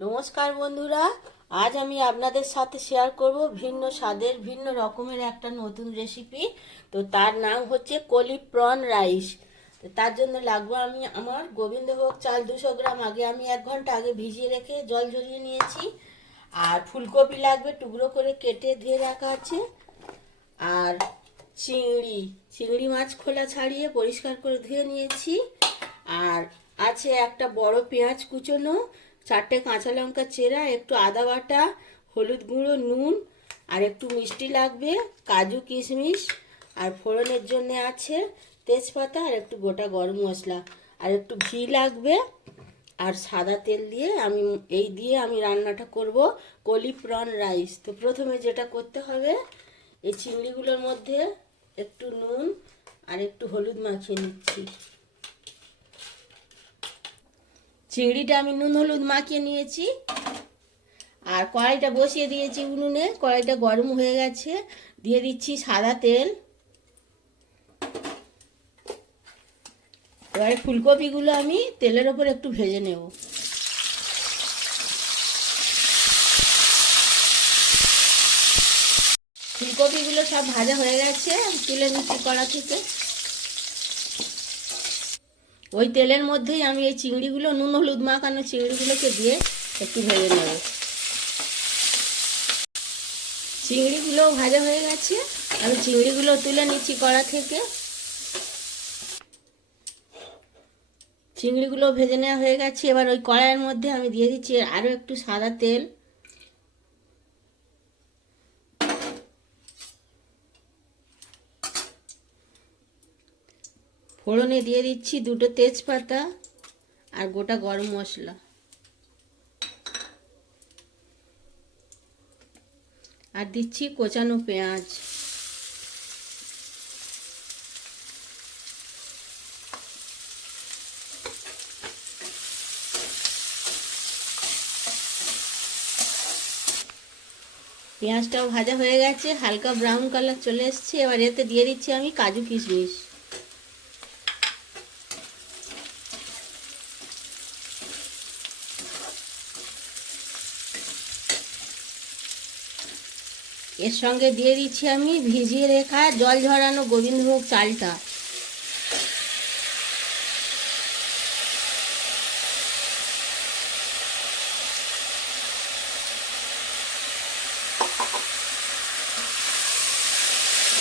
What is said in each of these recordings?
নমস্কার বন্ধুরা, আজ আমি আপনাদের সাথে শেয়ার করব ভিন্ন স্বাদের ভিন্ন রকমের একটা নতুন রেসিপি। তো তার নাম হচ্ছে কলি প্রন রাইস। তো তার জন্য লাগবে আমি আমার গোবিন্দভোগ চাল 200 গ্রাম আগে আমি 1 ঘন্টা আগে ভিজিয়ে রেখে জল ঝরিয়ে নিয়েছি। আর ফুলকপি লাগবে, টুকরো করে কেটে ধুয়ে রাখা আছে। আর চিংড়ি চিংড়ি মাছ খোলা ছাড়িয়ে পরিষ্কার করে ধুয়ে নিয়েছি। আর আছে একটা বড় পেঁয়াজ কুচোনো, 4টে কাঁচা লঙ্কা চেরা, একটু আদা বাটা, হলুদ গুঁড়ো, নুন, আর একটু মিষ্টি লাগবে, কাজু কিশমিশ, আর ফোড়নের জন্য আছে তেজপাতা আর একটু গোটা গরম মশলা, আর একটু ঘি লাগবে। আর সাদা তেল দিয়ে আমি রান্নাটা করব কলি প্রন রাইস। তো প্রথমে যেটা করতে হবে, এই চিংড়িগুলোর মধ্যে একটু নুন আর একটু হলুদ মাখিয়ে নিচ্ছি। চিংড়িটা আমি নুন হলুদ মাখিয়ে নিয়েছি। আর কড়াইটা বসিয়ে দিয়েছি উনুনে, কড়াইটা গরম হয়ে গেছে। দিয়ে দিচ্ছি সাদা তেল। এবারে ফুলকপিগুলো আমি তেলের ওপর একটু ভেজে নেব। ফুলকপিগুলো সব ভাজা হয়ে গেছে, তুলে নিচ্ছি কড়া থেকে। ওই তেলের মধ্যেই আমি এই চিংড়িগুলো, নুন হলুদ মাখানো চিংড়িগুলোকে দিয়ে একটু ভেজে নেব। চিংড়িগুলো ভাজা হয়ে গেছে, আমি চিংড়িগুলো তুলে নিচ্ছি কড়া থেকে। চিংড়িগুলো ভেজে নেওয়া হয়ে গেছে। এবার ওই কড়াইয়ের মধ্যে আমি দিয়ে দিচ্ছি আরও একটু সাদা তেল। ফোড়নে দিয়ে দিচ্ছি 2টো তেজপাতা আর গোটা গরম মশলা, আর দিচ্ছি কোচানো পেঁয়াজ। পেঁয়াজটাও ভাজা হয়ে গেছে, হালকা ব্রাউন কালার চলে এসছে। এবার এতে দিয়ে দিচ্ছি আমি কাজু কিশমিশ। এর সঙ্গে দিয়ে দিচ্ছি আমি ভিজিয়ে রাখা জল ঝরানো গোবিন্দভোগ চালটা।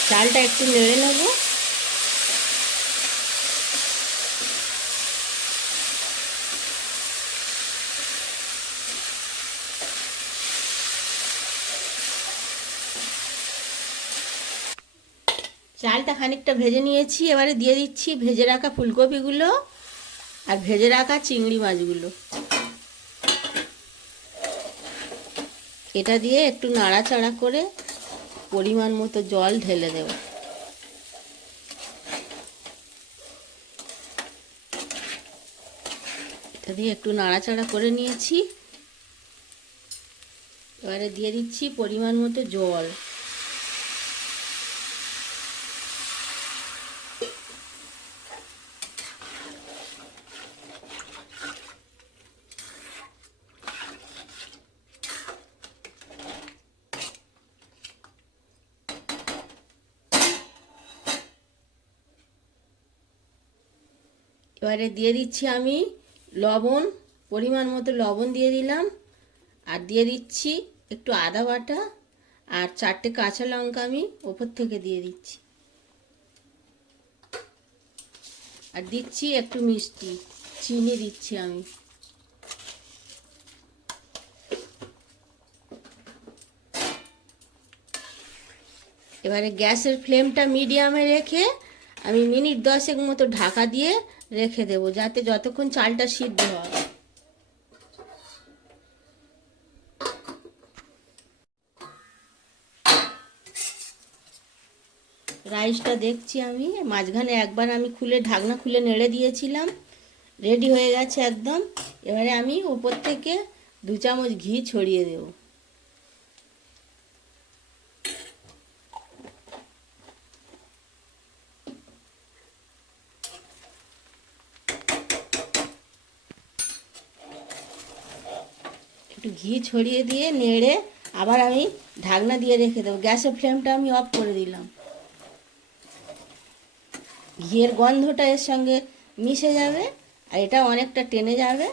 চালটা একটু নেড়ে নেব। চালটা খানিকটা ভেজে নিয়েছি। এবারে দিয়ে দিচ্ছি ভেজে রাখা ফুলকপিগুলো আর ভেজে রাখা চিংড়ি মাছগুলো। এটা দিয়ে একটু নাড়াচাড়া করে পরিমাণ মতো জল ঢেলে দেব। এটা দিয়ে একটু নাড়াচাড়া করে নিয়েছি। এবারে দিয়ে দিচ্ছি পরিমাণ মতো জল। এবারে দিয়ে দিচ্ছি আমি লবণ, পরিমাণ মতো লবণ দিয়ে দিলাম। আর দিয়ে দিচ্ছি একটু আদা বাটা আর 4টে কাঁচা লঙ্কা আমি ওপর থেকে দিয়ে দিচ্ছি। আর দিচ্ছি একটু মিষ্টি, চিনি দিচ্ছি আমি। এবারে গ্যাসের ফ্লেমটা মিডিয়ামে রেখে আমি মিনিট 10 মতো ঢাকা দিয়ে রেখে দেবো, যাতে যতক্ষণ চালটা সিদ্ধ হয়। রাইসটা দেখছি আমি, মাঝখানে একবার আমি ঢাকনা খুলে নেড়ে দিয়েছিলাম। রেডি হয়ে গেছে একদম। এবারে আমি উপর থেকে 2 চামচ ঘি ছড়িয়ে দেব। একটু ঘি ছড়িয়ে দিয়ে নেড়ে আবার আমি ঢাকনা দিয়ে রেখে দেবো। গ্যাসের ফ্লেমটা আমি অফ করে দিলাম। ঘিয়ের গন্ধটা এর সঙ্গে মিশে যাবে আর এটা অনেকটা টেনে যাবে।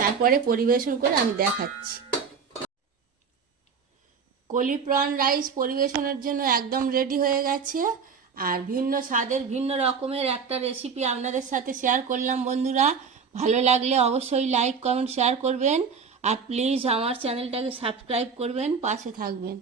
তারপরে পরিবেশন করে আমি দেখাচ্ছি। কলি প্রন রাইস পরিবেশনের জন্য একদম রেডি হয়ে গেছে। আর ভিন্ন স্বাদের ভিন্ন রকমের একটা রেসিপি আপনাদের সাথে শেয়ার করলাম বন্ধুরা। ভালো লাগলে অবশ্যই লাইক কমেন্ট শেয়ার করবেন আর প্লিজ আমার চ্যানেলটাকে সাবস্ক্রাইব করবেন, পাশে থাকবেন।